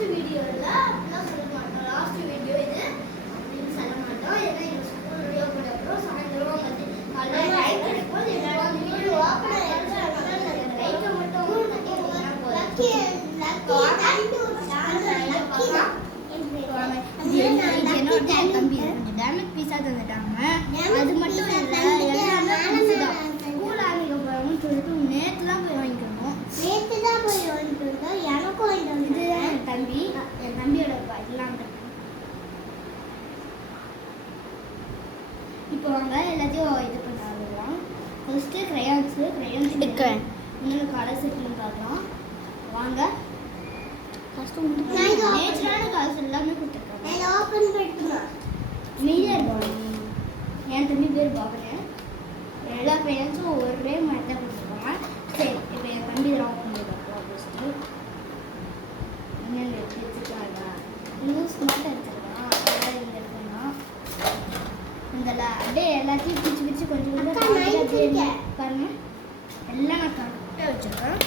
Last வீடியோல அப்படிலாம் சொல்ல மாட்டோம். லாஸ்ட் வீடியோ இது அப்படின்னு சொல்ல மாட்டோம். ஏன்னா எங்கள் ஸ்கூல் வீடியோ கூட அப்புறம் சாயந்தரம் வந்து காலையில் லைட் கிடைக்கும். எல்லாரும் வீடியோ ஓப்பன் லைட்டை மட்டும் தம்பி கொஞ்சம் டேமேஜ் பீஸா தந்துட்டாங்க. அது மட்டும் இல்லை, ஸ்கூல் ஆரம்பிக்க போறாங்கன்னு சொல்லிட்டு நேற்று தான் போய் வாங்கிக்கணும். எனக்கும் இது என் தம்பியோட எல்லாம். இப்போ வாங்க எல்லாத்தையும் இது பண்ணலாம். ஃபர்ஸ்ட்டு க்ரையான்ஸ் எடுக்கிறேன். இன்னொரு கலர் செட்னு பார்க்கலாம். வாங்க நேச்சுரலான கலர்ஸ் எல்லாமே கொடுத்துருக்காங்க. மீடியர் பால் என் தம்பி பேர் பாபனு. எல்லா பையன்ஸும் ஒரே மாதிரி தான் கொடுத்துருக்காங்க. சரி, இப்போ என் தம்பி தான் ஓப்பன் பண்ணிருக்கோம். ஃபஸ்ட்டு இன்னும் எடுத்துருக்காங்க. இன்னும் ஸ்மார்ட்டாக எடுத்துருக்கான். அதெல்லாம் இங்கே எடுத்துக்கலாம். இதில் அப்படியே எல்லாத்தையும் பிரித்து பிரித்து கொஞ்சம் கொஞ்சம் பாருங்க. எல்லாம் நான் கரெக்டாக வச்சுருக்கேன்.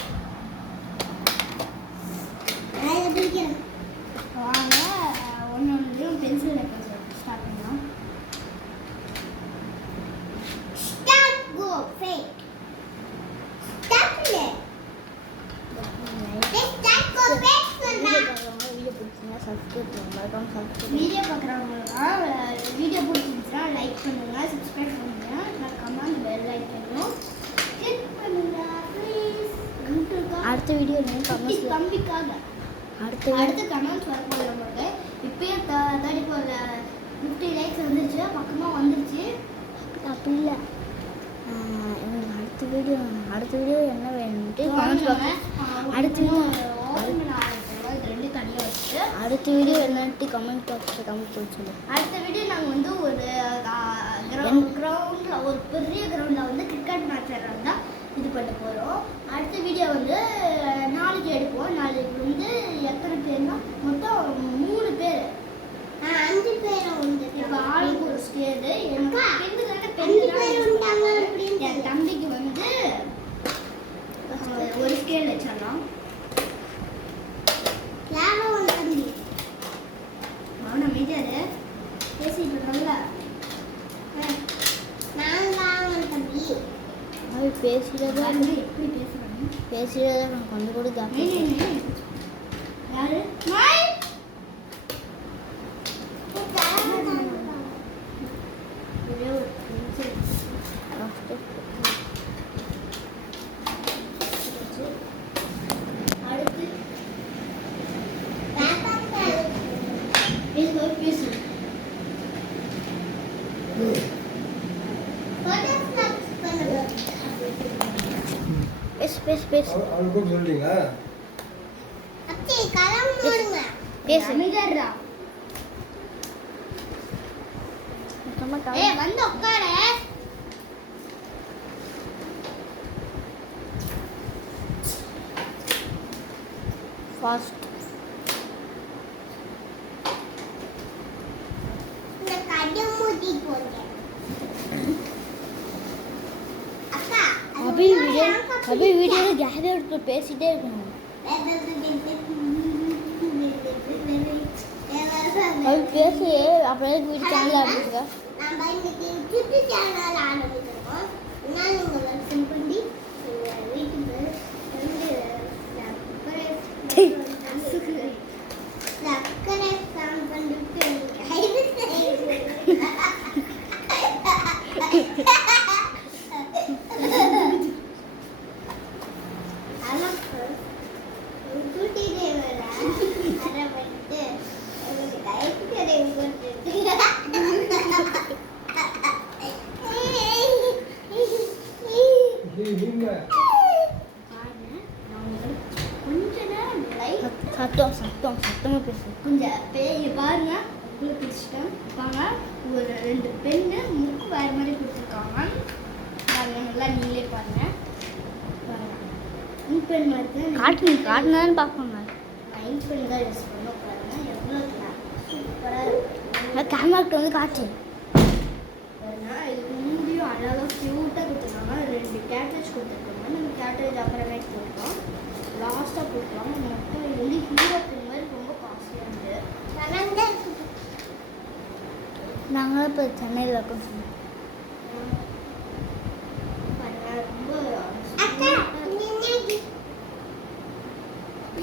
வாங்க ஒன்று பென்சில் வைக்க ஸ்டார்ட் பண்ணலாம். வீடியோ பார்க்குறவங்களுக்காக வீடியோ பிடிச்சிருந்துச்சுன்னா லைக் பண்ணுங்க, சப்ஸ்கிரைப் பண்ணுங்க, மறக்காம அந்த பெல் ஐக்கனையும் கிளிக் பண்ணுங்க ப்ளீஸ். அடுத்த வீடியோ தம்பிக்காக அடுத்த கமெண்ட்ஸ் வரப்போகுது நம்மளுக்கு. இப்போயே 34 50 லைக்ஸ் வந்துருச்சு, பக்கமாக வந்துருச்சு. அப்படி இல்லை, அடுத்த வீடியோ என்ன வேணும்ட்டு கமெண்ட்ஸ் பாக்ஸ் அடுத்த வீடியோ என்னன்ட்டு கமெண்ட் பாக்ஸில் கமெண்ட் பண்ணி சொல்லுங்கள். அடுத்த வீடியோ நாங்கள் வந்து ஒரு கிரவுண்டில், ஒரு பெரிய கிரவுண்டில் வந்து கிரிக்கெட் மேட்ச் தான் இது பண்ண போகிறோம். அடுத்த வீடியோ வந்து நாளைக்கு எடுப்போம். நாளைக்கு வந்து எத்தனை பேர்னா மொத்தம் 3 பேர் 5 பேரை வந்து இப்போ ஆளுக்கு ஒரு ஸ்டேஜ். என் தம்பிக்கு வந்து ஒரு ஸ்கேல் வச்சிடலாம். தம்பி அவனை மேஜர் பேசிட்டு இருக்கோம்ல, நான் தம்பி பேசுகிறதா எப்படி பேசுகிறதா நான் கொஞ்சம் கூட யாரு பேசு சொல்லிட்டீங்களா? வந்து உட்கார. ஃபாஸ்ட் அப்படியே வீடியோவில் ஜாலியாக எடுத்து பேசிகிட்டே இருக்கணும். அப்படி பேசி அப்படியே வீட்டு சேனல் ஆரம்பிச்சுக்க. சத்தமாக பேசு. கொஞ்சம் பாருங்க, உங்களுக்கு பிடிச்சிட்டேன். வாங்க, ஒரு 2 பென்னு முக்கு வேறு மாதிரி கொடுத்துருக்காங்க. பாருங்க, நல்லா நீங்களே பாருங்க. இங்க் பென் மாதிரி காட்டுனான்னு பார்ப்பாங்க. இங்க் பென் தான் யூஸ் பண்ணோம். பாருங்க எவ்வளோ சூப்பராக இருக்கும். கேமராக்கிட்ட வந்து காட்டு. இதுக்கு முன்னாடியும் அழகாக க்யூட்டாக கொடுத்துருக்காங்க. 2 கேட்ரேஜ் கொடுத்துருக்காங்க. நம்ம கேட்ரேஜ் அப்புறமே போட்டோம், லாஸ்ட்டாக போட்டோம். மொத்தம் இது வந்து ஹீரோ பென் மாதிரி ரொம்ப நாங்களும் இப்போ சென்னையில் இருக்கோம் சொன்னோம்.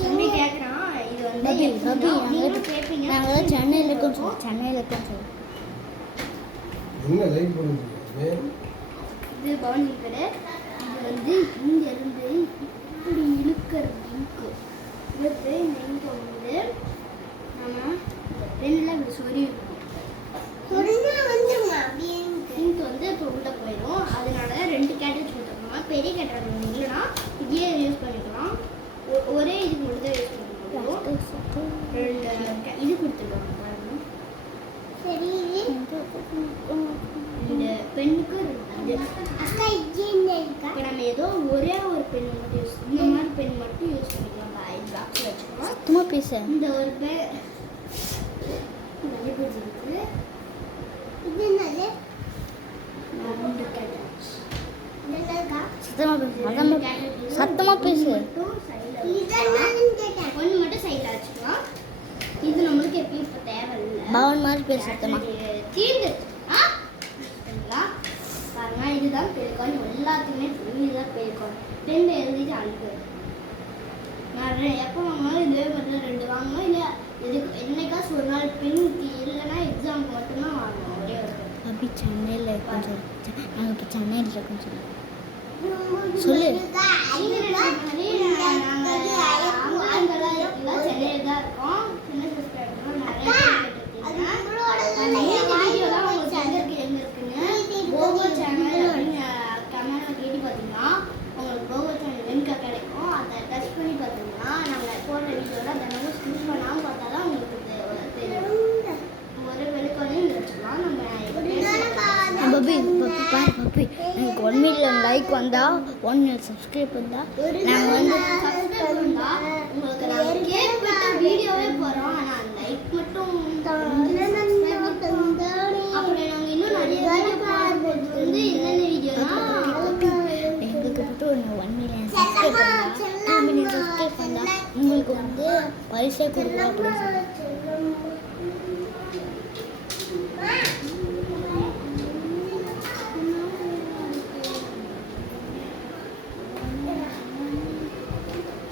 தம்பி கேட்குறான் இது வந்து பபி எப்படின்னா, பபி நீங்களும் கேட்பீங்க. நாங்கள் சென்னையில் இருக்கோம் சொன்னோம். சென்னையில் இருக்கோம் சொன்னோம். என்ன லைக் பண்ணுறீங்க? இது பவுன்சி கடை. இது வந்து இங்க இருந்து இப்படி இழுக்கிற லிங்க் இழுத்து இந்த லிங்க் வந்து நம்ம ரெண்டுல இப்படி சொறி லிங்க் வந்து இப்போ உள்ள போயிடும். அதனால ரெண்டு கேட்டரிங் கொடுத்துருக்கோம். பெரிய கேட்டரிங் இல்லைன்னா இதே யூஸ் பண்ணிக்கலாம். ஒரே இது மட்டும் தான் யூஸ் பண்ணிக்கலாம். ரெண்டு இது கொடுத்துருக்காங்க பாருங்க. இந்த பெண்ணுக்கு இப்போ நம்ம ஏதோ ஒரே ஒரு பென் மட்டும் யூஸ் இந்த மாதிரி பென் மட்டும் யூஸ் பண்ணிக்கலாம். இது பாக்ஸில் வச்சுக்கலாம். சுத்தமாக பேச இந்த ஒரு நிறைய பேர் இருக்கு. இது என்னது? ரெண்டு கேட்டரிங்ஸ். சத்தமாக பேசு. சத்தமாக பேசு. ஒன்று மட்டும் சைடில் வச்சுக்கலாம். இது நம்மளுக்கு எப்பயும் இப்போ தேவையில்லை. பவன் மாதிரி பேசு சத்தமாக. தீர்ந்துச்சு. பாருங்க இதுதான் பெருக்கான். எல்லாத்துக்குமே இதுதான் பெருக்கான். ரெண்டு எழுதிட்டு அனுப்பு. நான் எப்போ வாங்கினாலும் இதே மாதிரி ரெண்டு வாங்கணும். இல்லை இதுக்கு என்னைக்காச்சும் ஒரு நாள் பெண்ணுக்கு இல்லைன்னா எக்ஸாமுக்கு மட்டும்தான் வாங்கணும். ஒரே ஒரு பபி சென்னையில் இருக்கோம் சொல்லு. நாங்கள் இப்போ சென்னையில் இருக்கோம் சொல்லு. சொல்லு. ஆண்களாக இருக்குல்ல சென்னையில் தான் இருக்கோம். சின்ன சிஸ்டர் இருக்கோம். நிறைய வீடியோலாம் உங்களுக்கு எங்க இருக்குன்னு கோகோ சேனல் அப்படின்னு கமெண்ட்ல கேட்டு பார்த்தீங்கன்னா உங்களுக்கு கோகோ சேனல் லிங்க் கிடைக்கும். அதை டச் பண்ணி பார்த்தீங்கன்னா நாங்கள் போடுற வீடியோலாம் தினமும் ஸ்கிப் பண்ணாமல் பார்த்தா தான் உங்களுக்கு தெரியும். ஒரு வெளுக்கோனையும் வச்சுக்கலாம். நம்ம பபி பபி பாரு பபி எனக்கு 1 மில்லியன் லைக் வந்தால் 1 மில்லியன் சப்ஸ்கிரைப் வந்தால் நாங்கள் வந்து சப்ஸ்கிரைப் பண்ணா உங்களுக்கு நாங்கள் கேக் விட்டு வீடியோவே போகிறோம். ஆனால் லைக் மட்டும் அப்புறம் நாங்கள் இன்னும் நிறைய வீடியோ போடுறது வந்து என்னென்ன வீடியோனா எங்களுக்கு மட்டும் 1 மில்லியன் சப்ஸ்கிரைப் பண்ணால் 2 மில்லியன் சப்ஸ்கிரைப் பண்ணால் உங்களுக்கு வந்து பரிசே கொடுக்கலாம் அப்படின்னு சொல்லி.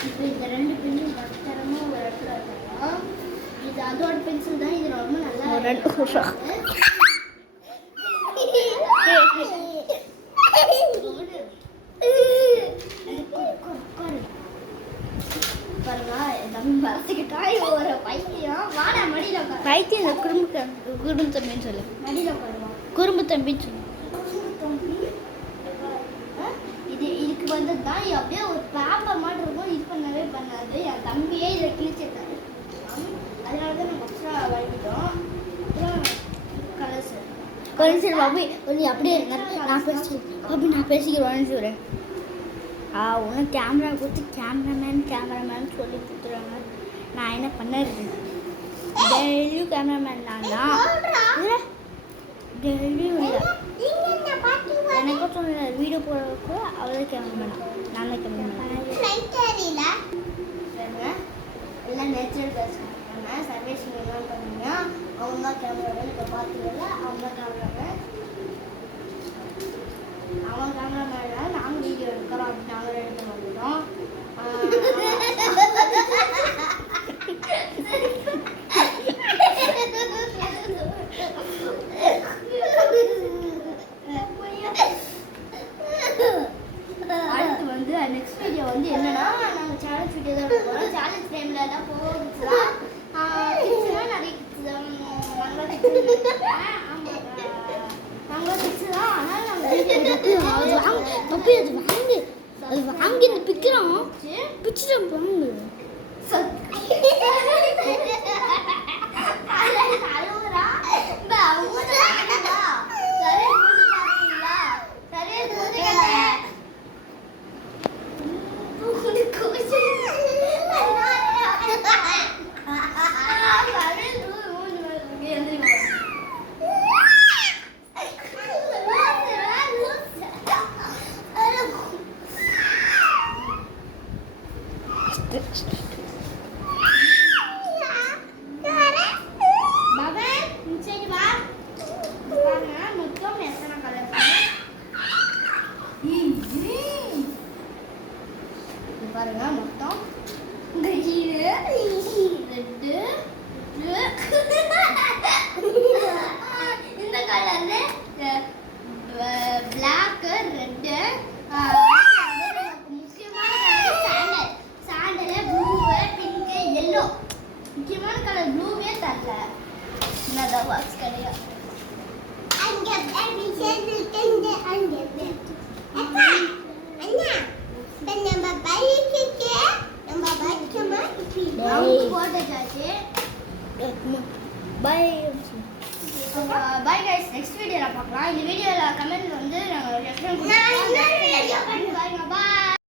இப்போ இந்த ரெண்டு பென்சில் பத்திரமா ஒரு இடத்துல வச்சிடலாம். இது அதோட பென்சில் தான். இது ரொம்ப நல்லா பாருங்க தம்பி பறந்துக்கிட்டாய். ஒரு பைத்தியம் வாடா மடியில் உட்காரு. பைத்தியம் இந்த குறும்பு தம்பின்னு சொல்லு. மடியில் உட்காருவான். குறும்பு தம்பின்னு சொல்லு. இதுக்கு வந்து தான் அப்படியே ஒரு பேப்பர் மாதிரி இருக்கும். இது பண்ணவே பண்ணாது. என் தம்பியே இதை கிழிச்சிருக்காரு. அதனால தான் நம்ம எக்ஸ்ட்ரா வளர்க்கிட்டோம். அப்புறம் கலர்ஸ் கொஞ்சம் சரி பாபி கொஞ்சம் அப்படியே இருங்க. நான் பேசி பாபி நான் பேசிக்கிறேன்னு சொல்கிறேன். ஒன்றும் கேமரா கொடுத்து கேமராமேன் சொல்லி கொடுத்துருவாங்க. நான் என்ன பண்ணுறது? டெய்லியும் கேமராமேன் நான் தான். டெய்லியும் இல்லை எனக்கும் சொன்ன வீடியோ போடுறதுக்கு அவரே கேமராமேன். நான் தான் கேமராமேன். எல்லாம் நேச்சுரல் பேசுகிறாங்க. சர்வேஷன் எல்லாம் பண்ணுங்க. அவங்க தான் கேமராமேன். இப்போ பார்த்தீங்கல்ல அவங்க தான் கேமராமேன். அவங்க கேமராமேனால நாங்கள் வீடியோ எடுக்கிறோம். அப்படி நாங்கள் எடுத்து வந்துட்டோம். அடுத்து வந்து நெக்ஸ்ட் வீடியோ வந்து என்னன்னா நாங்கள் சேலஞ்ச் வீடியோ தான் போகிறோம். சேலஞ்ச் டைமில் எல்லாம் போகிறதுலாம் கிட்ஸ்லாம் நிறைய நாங்களும் கிட்ஸ் தான். ஆனால் நாங்கள் பப்பி அது வாங்கி இந்த பிக்கிறான் பிச்சுட்டு வாங்கு. Bye-bye. அதான் பாக்ஸ் கிடையாது. அங்க பேபி சேர்ந்து அங்க அப்பா அண்ணா நம்ம பைக்கு நம்ம பைக்குமா போட்டாச்சு. பை பாய் கைஸ், நெக்ஸ்ட் வீடியோல பார்க்கலாம். இந்த வீடியோல கமெண்ட்ல வந்து நாங்க ரெஃபரன்ஸ்